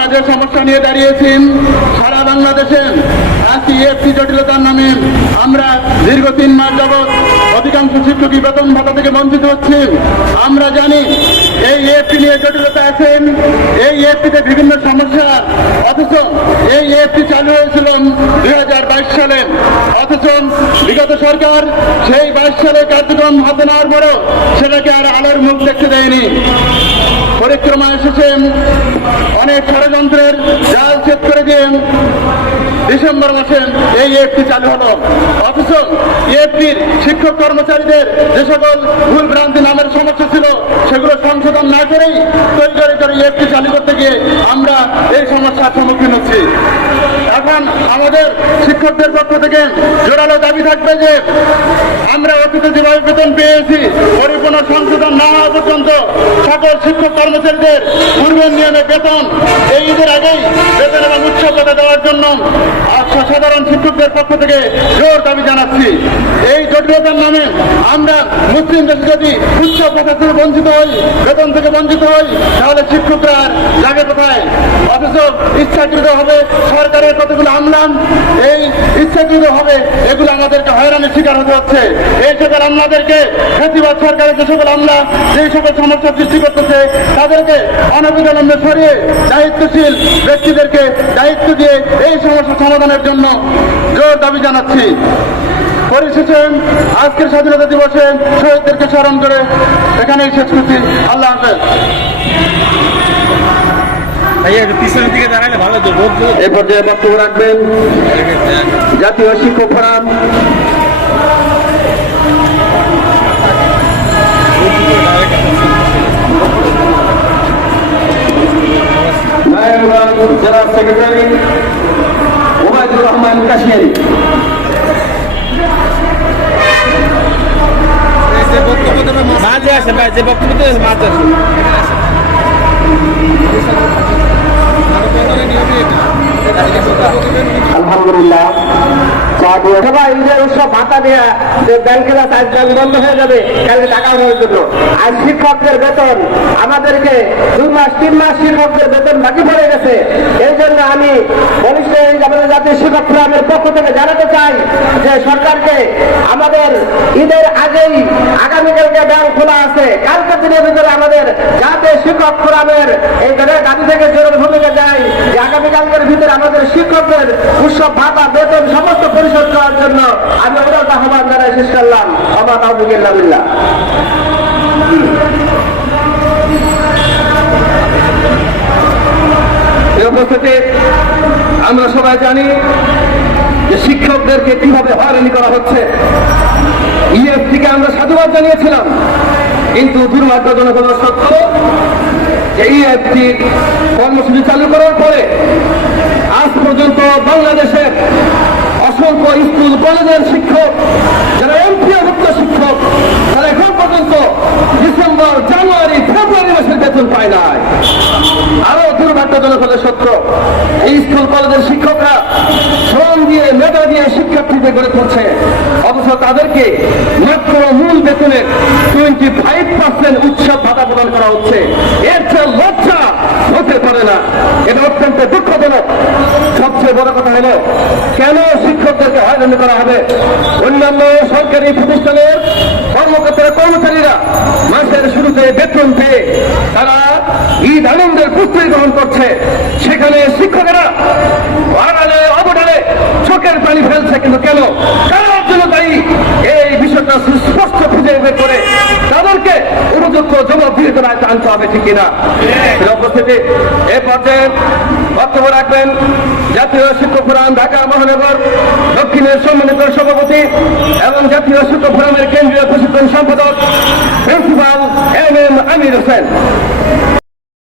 আমরা যে সমস্যা নিয়ে দাঁড়িয়েছি সারা বাংলাদেশে আজকে ইএফসি জটিলতার নামে আমরা দীর্ঘ তিন মাস যাবৎ অধিকাংশ শিক্ষকই বেতন ভাতা থেকে বঞ্চিত হচ্ছে আমরা জানি এই ইএফসি নিয়ে জটিলতা আছে এই ইএফসিতে বিভিন্ন সমস্যা, অথচ এই ইএফসি চালু হয়েছিল দুই হাজার বাইশ সালে। অথচ বিগত সরকার সেই বাইশ সালে কার্যক্রম হাতে নেওয়ার পরও সেটাকে আর আলোর মুখ দেখতে দেয়নি। পরিক্রমা এসেছেন অনেক ষড়যন্ত্রের জাল সেট করে দিয়ে ডিসেম্বর মাসে এই এফটি চালু হলো। অথচ এফটির শিক্ষক কর্মচারীদের যে সকল ভুল ভ্রান্তি নামের সমস্যা ছিল, সেগুলো সংশোধন না করেই তৈরি করে করে এফটি চালু করতে গিয়ে আমরা এই সমস্যার সম্মুখীন হচ্ছি। এখন আমাদের শিক্ষকদের পক্ষ থেকে জোরালো দাবি থাকবে যে আমরা অতীতে যেভাবে বেতন পেয়েছি, পরিপূর্ণ সংশোধন না হওয়া পর্যন্ত সকল শিক্ষক কর্মচারীদের পূর্বের নিয়মে বেতন, এই ঈদের আগেই বেতন এবং উৎসব কথা দেওয়ার জন্য সাধারণ শিক্ষকদের পক্ষ থেকে জোর দাবি জানাচ্ছি। এই জটিলতার নামে আমরা মুসলিম দেশে যদি উৎসব ভাতা থেকে বঞ্চিত হই, বেতন থেকে বঞ্চিত হই, তাহলে শিক্ষকরা লাগে কোথায়? অথচ ইচ্ছাকৃত হবে সরকারের কতগুলো আমলান, এই ইচ্ছাকৃত হবে এগুলো আমাদেরকে হয়রানির শিকার হতে হচ্ছে। এই সকল আমলাদেরকে ফেসিবাদ সরকারের যে সকল আমলা, যে সকল সমস্যা সৃষ্টি করতেছে, তাদেরকে অনবিলম্বে সরিয়ে দায়িত্বশীল ব্যক্তিদেরকে দায়িত্ব দিয়ে এই সমস্যা সমাধানের জন্য জোর দাবি জানাচ্ছি। পরিশেষে আজকের স্বাধীনতা দিবসে শহীদদেরকে স্মরণ করে এখানেই শেষ করছি। আল্লাহ হাফেজ। এ পর্যায়ে বক্তব্য রাখবেন জাতীয় শিক্ষক ফোরাম। জেলা সেক্রেটারি ওবায়দুর রহমান কাশিয়ারি আসে ভাই, যে বক্তব্য আলহামদুলিল্লাহ। উৎসব ভাতা দেওয়া যে বন্ধ হয়ে যাবে টাকা শিক্ষকদের বেতন, আমাদেরকে দুই মাস, তিন মাস শিক্ষকদের বেতন বাকি পড়ে গেছে। এই জন্য আমি জানাতে চাই যে সরকারকে আমাদের ঈদের আগেই আগামীকালকে ব্যাংক খোলা আছে। কালকে দিনের ভিতরে আমাদের জাতীয় শিক্ষক ফোরামের এই দাবি থেকে জরুরি ভূমিকা যে আগামীকালকের ভিতরে আমাদের শিক্ষকদের উৎসব, ভাতা, বেতন সমস্ত পরিশোধ করার জন্য আমি ওদের আহ্বান জানাই। শেষ করলাম। আমার আবুল্লাহ আমরা জানি যে শিক্ষকদেরকে কীভাবে হয়রানি করা হচ্ছে। ইএফটিকে আমরা সাধুবাদ জানিয়েছিলাম, কিন্তু দুর্ভাগ্যজনক হল সত্য যে ইএফটি কর্মসূচি চালু করার পরে আজ পর্যন্ত বাংলাদেশের অসংখ্য স্কুল, কলেজের শিক্ষক, যারা এমপিওভুক্ত শিক্ষক, তারা এখন পর্যন্ত ডিসেম্বর, জানুয়ারি, ফেব্রুয়ারি মাসের বেতন পায় নাই। হলে সত্য। এই স্কুল কলেজের শিক্ষকরা শ্রম দিয়ে, মেধা দিয়ে শিক্ষার্থীদের গড়ে তুলছে। অথচ তাদেরকে মাত্র মূল বেতনের টোয়েন্টি ফাইভ পার্সেন্ট উৎসব ভাতা প্রদান করা হচ্ছে। এর চেয়ে লজ্জা হতে পারে না। এটা অত্যন্ত দুঃখজনক। সবচেয়ে বড় কথা হলো, কেন শিক্ষকদেরকে হয়রানি করা হবে? অন্যান্য সরকারি প্রতিষ্ঠানের কর্মকর্তারা, কর্মচারীরা মাসের শুরুতে বেতন পেয়ে তারা ঈদ আনন্দের গ্রহণ করছে, সেখানে শিক্ষকেরা আড়ালে অবডালে চোখের পানি ফেলছে, কিন্তু কেন? কারার জন্য দায়ী এই বিষয়টা সুস্পষ্ট খুঁজে বের করে তাদেরকে উপযুক্ত জবাব দিয়ে তোলা আনতে হবে, ঠিক কিনা? উপস্থিতি এ পর্যায়ে বক্তব্য রাখবেন জাতীয় শিক্ষক ফোরাম ঢাকা মহানগর দক্ষিণের সম্মানিত সভাপতি এবং জাতীয় শিক্ষক ফোরামের কেন্দ্রীয় প্রশিক্ষণ সম্পাদক principal M M Amir Hossain.